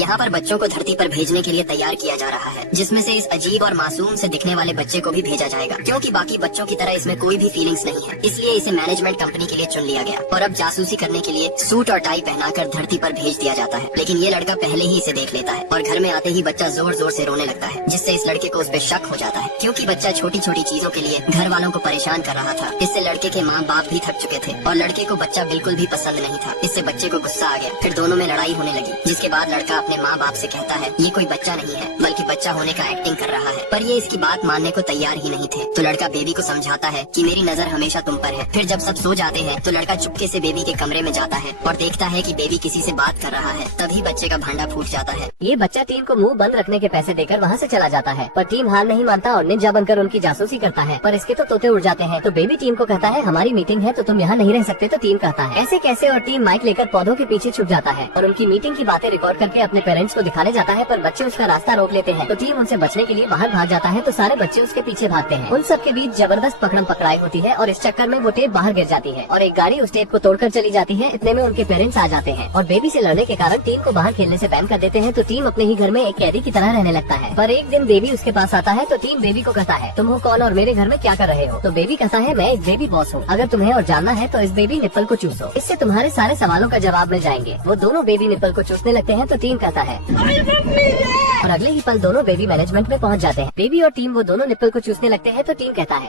यहाँ पर बच्चों को धरती पर भेजने के लिए तैयार किया जा रहा है, जिसमें से इस अजीब और मासूम से दिखने वाले बच्चे को भी भेजा जाएगा, क्योंकि बाकी बच्चों की तरह इसमें कोई भी फीलिंग्स नहीं है। इसलिए इसे मैनेजमेंट कंपनी के लिए चुन लिया गया और अब जासूसी करने के लिए सूट और टाई पहनाकर धरती पर भेज दिया जाता है। लेकिन ये लड़का पहले ही इसे देख लेता है और घर में आते ही बच्चा जोर जोर से रोने लगता है, जिससे इस लड़के को उस पर शक हो जाता है, क्योंकि बच्चा छोटी छोटी चीजों के लिए घर वालों को परेशान कर रहा था। इससे लड़के के माँ बाप भी थक चुके थे और लड़के को बच्चा बिल्कुल भी पसंद नहीं था। इससे बच्चे को गुस्सा आ गया, फिर दोनों में लड़ाई होने लगी, जिसके बाद लड़का अपने माँ बाप से कहता है ये कोई बच्चा नहीं है बल्कि बच्चा होने का एक्टिंग कर रहा है, पर ये इसकी बात मानने को तैयार ही नहीं थे। तो लड़का बेबी को समझाता है कि मेरी नजर हमेशा तुम पर है। फिर जब सब सो जाते हैं तो लड़का चुपके से बेबी के कमरे में जाता है और देखता है कि बेबी किसी से बात कर रहा है। तभी बच्चे का भांडा फूट जाता है। ये बच्चा टीम को मुंह बंद रखने के पैसे देकर वहाँ से चला जाता है, पर टीम हार नहीं मानता और निंजा बनकर उनकी जासूसी करता है, पर इसके तो तोते उड़ जाते हैं। तो बेबी टीम को कहता है हमारी मीटिंग है तो तुम यहाँ नहीं रह सकते। तो टीम कहता है ऐसे कैसे, और टीम माइक लेकर पौधों के पीछे छुप जाता है और उनकी मीटिंग की बातें रिकॉर्ड करके अपने पेरेंट्स को दिखाने जाता है, पर बच्चे उसका रास्ता रोक लेते हैं। तो टीम उनसे बचने के लिए बाहर भाग जाता है, तो सारे बच्चे उसके पीछे भागते हैं। उन सब के बीच जबरदस्त पकड़म पकड़ाई होती है और इस चक्कर में वो टेप बाहर गिर जाती है और एक गाड़ी उस टेप को तोड़कर चली जाती है। इतने में उनके पेरेंट्स आ जाते हैं और बेबी से लड़ने के कारण टीम को बाहर खेलने से बैन कर देते हैं। तो टीम अपने ही घर में एक कैदी की तरह रहने लगता है। पर एक दिन बेबी उसके पास आता है तो टीम बेबी को कहता है तुम हो कौन और मेरे घर में क्या कर रहे हो। तो बेबी कहता है मैं एक बेबी बॉस हूँ, अगर तुम्हें और जानना है तो इस बेबी निप्पल को चूसो, इससे तुम्हारे सारे सवालों का जवाब मिल जाएंगे। वो दोनों बेबी निप्पल को चूसने लगते हैं तो टीम कहता है और अगले ही पल दोनों बेबी मैनेजमेंट में पहुंच जाते हैं। बेबी और टीम वो दोनों निप्पल को चूसने लगते हैं तो टीम कहता है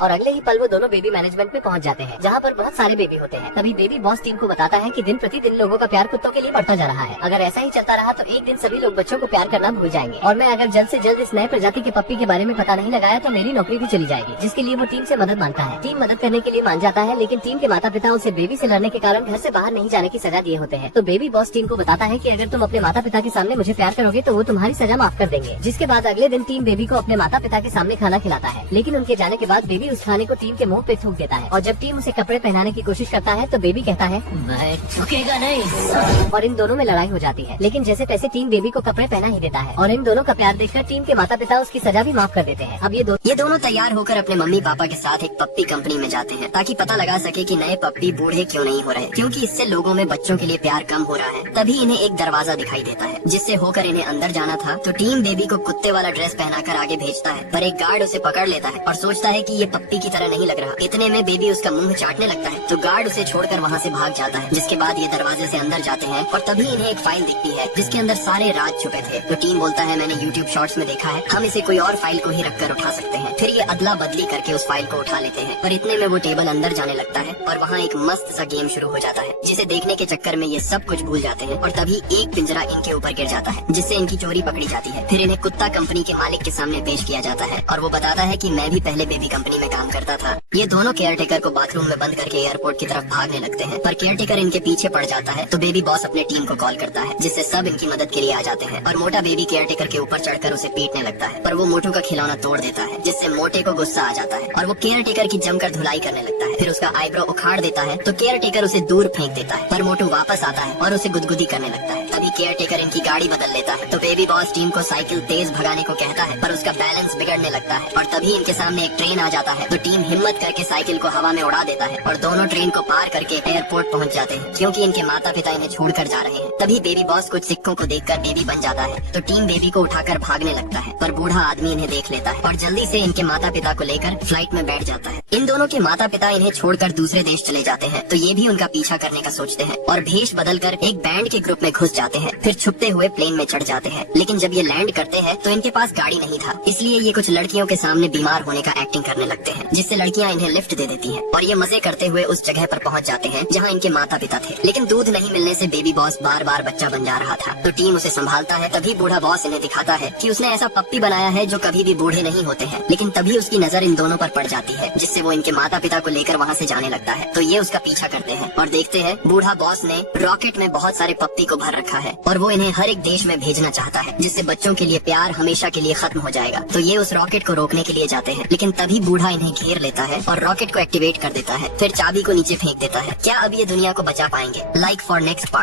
और अगले ही पल वो दोनों बेबी मैनेजमेंट में पहुंच जाते हैं, जहाँ पर बहुत सारे बेबी होते हैं। तभी बेबी बॉस टीम को बताता है कि दिन प्रतिदिन लोगों का प्यार कुत्तों के लिए बढ़ता जा रहा है। अगर ऐसा ही चलता रहा तो एक दिन सभी लोग बच्चों को प्यार करना भूल जाएंगे और मैं अगर जल्द से जल्द इस नए प्रजाति के पप्पी के बारे में पता नहीं लगाया तो मेरी नौकरी भी चली जाएगी, जिसके लिए वो टीम से मदद मांगता है। टीम मदद करने के लिए मान जाता है, लेकिन टीम के माता पिता उसे बेबी से लड़ने के कारण घर से बाहर नहीं जाने की सजा दिए होते हैं। तो बेबी बॉस टीम को बताता है कि अगर तुम अपने माता पिता के सामने मुझे प्यार करोगे तो वो तुम्हारी सजा माफ कर देंगे। जिसके बाद अगले दिन टीम बेबी को अपने माता पिता के सामने खाना खिलाता है, लेकिन उनके जाने के बाद बेबी उस खाने को टीम के मुंह पे थूक देता है और जब टीम उसे कपड़े पहनाने की कोशिश करता है तो बेबी कहता है मैं झुकेगा नहीं और इन दोनों में लड़ाई हो जाती है। लेकिन जैसे तैसे टीम बेबी को कपड़े पहना ही देता है और इन दोनों का प्यार देखकर टीम के माता पिता उसकी सजा भी माफ कर देते हैं। अब ये दोनों तैयार होकर अपने मम्मी पापा के साथ एक पप्पी कंपनी में जाते हैं ताकि पता लगा सके कि नए पप्पी बूढ़े क्यों नहीं हो रहे, क्योंकि इससे लोगों में बच्चों के लिए प्यार कम हो रहा है। तभी इन्हें एक दरवाजा दिखाई देता है जिससे होकर इन्हें अंदर जाना था। तो टीम बेबी को कुत्ते वाला ड्रेस पहनाकर आगे भेजता है, पर एक गार्ड उसे पकड़ लेता है और सोचता है कि ये पप्पी की तरह नहीं लग रहा। इतने में बेबी उसका मुंह चाटने लगता है तो गार्ड उसे छोड़कर वहाँ से भाग जाता है। जिसके बाद ये दरवाजे से अंदर जाते हैं और तभी इन्हें एक फाइल दिखती है जिसके अंदर सारे राज छुपे थे। तो टीम बोलता है मैंने यूट्यूब शॉर्ट्स में देखा है, हम इसे कोई और फाइल को ही रखकर उठा सकते हैं। फिर ये अदला बदली करके उस फाइल को उठा लेते हैं, पर इतने में वो टेबल अंदर जाने लगता है और वहाँ एक मस्त सा गेम शुरू हो जाता है, जिसे देखने के चक्कर में ये सब कुछ भूल जाते हैं और तभी एक पिंजरा इनके ऊपर गिर जाता है जिससे इनकी चोरी पकड़ी जाती है। फिर इन्हें कुत्ता कंपनी के मालिक के सामने पेश किया जाता है और वो बताता है कि मैं भी पहले बेबी कंपनी में काम करता था। ये दोनों केयर टेकर को बाथरूम में बंद करके एयरपोर्ट की तरफ भागने लगते हैं, पर केयर टेकर इनके पीछे पड़ जाता है। तो बेबी बॉस अपने टीम को कॉल करता है जिससे सब इनकी मदद के लिए आ जाते हैं और मोटा बेबी केयर टेकर के ऊपर चढ़कर उसे पीटने लगता है, पर वो मोटू का खिलौना तोड़ देता है जिससे मोटे को गुस्सा आ जाता है और वो केयर टेकर की जमकर धुलाई करने लगता है। फिर उसका आईब्रो उखाड़ देता है तो केयर टेकर उसे दूर फेंक देता है, पर मोटू वापस आता है और उसे गुदगुदी करने लगता है। तभी केयर टेकर इनकी गाड़ी बदल लेता है तो बेबी बॉस टीम को साइकिल तेज भगाने को कहता है, पर उसका बैलेंस बिगड़ने लगता है और तभी इनके सामने एक ट्रेन आ जाता है। तो टीम हिम्मत करके साइकिल को हवा में उड़ा देता है और दोनों ट्रेन को पार करके एयरपोर्ट पहुंच जाते हैं, क्योंकि इनके माता पिता इन्हें छोड़कर जा रहे हैं। तभी बेबी बॉस कुछ सिक्कों को देखकर बेबी बन जाता है तो टीम बेबी को उठाकर भागने लगता है, पर बूढ़ा आदमी इन्हें देख लेता है और जल्दी से इनके माता पिता को लेकर फ्लाइट में बैठ जाता है। इन दोनों के माता पिता इन्हें छोड़कर दूसरे देश चले जाते हैं तो ये भी उनका पीछा करने का सोचते हैं और भेष बदलकर एक बैंड के ग्रुप में घुस जाते हैं। फिर छुपते हुए प्लेन में चढ़ जाते हैं, लेकिन जब ये लैंड करते हैं तो इनके पास गाड़ी नहीं था, इसलिए ये कुछ लड़कियों के सामने बीमार होने का एक्टिंग करने लगते हैं, जिससे लड़कियां इन्हें लिफ्ट दे देती हैं और ये मजे करते हुए उस जगह पर पहुंच जाते हैं जहां इनके माता पिता थे। लेकिन दूध नहीं मिलने से बेबी बॉस बार बार बच्चा बन जा रहा था तो टीम उसे संभालता है। तभी बूढ़ा बॉस इन्हें दिखाता है कि उसने ऐसा पप्पी बनाया है जो कभी भी बूढ़े नहीं होते हैं, लेकिन तभी उसकी नजर इन दोनों पर पड़ जाती है जिससे वो इनके माता पिता को लेकर वहाँ से जाने लगता है। तो ये उसका पीछा करते हैं और देखते हैं बूढ़ा बॉस ने रॉकेट में बहुत सारे पप्पी को भर रखा है और वो इन्हें हर एक देश में भेजना चाहता है, जिससे बच्चों के लिए प्यार हमेशा के लिए खत्म हो जाएगा। तो ये उस रॉकेट को रोकने के लिए जाते हैं, लेकिन तभी बूढ़ा इन्हें घेर लेता है और रॉकेट को एक्टिवेट कर देता है, फिर चाबी को नीचे फेंक देता है। क्या अब ये दुनिया को बचा पाएंगे? Like for next part.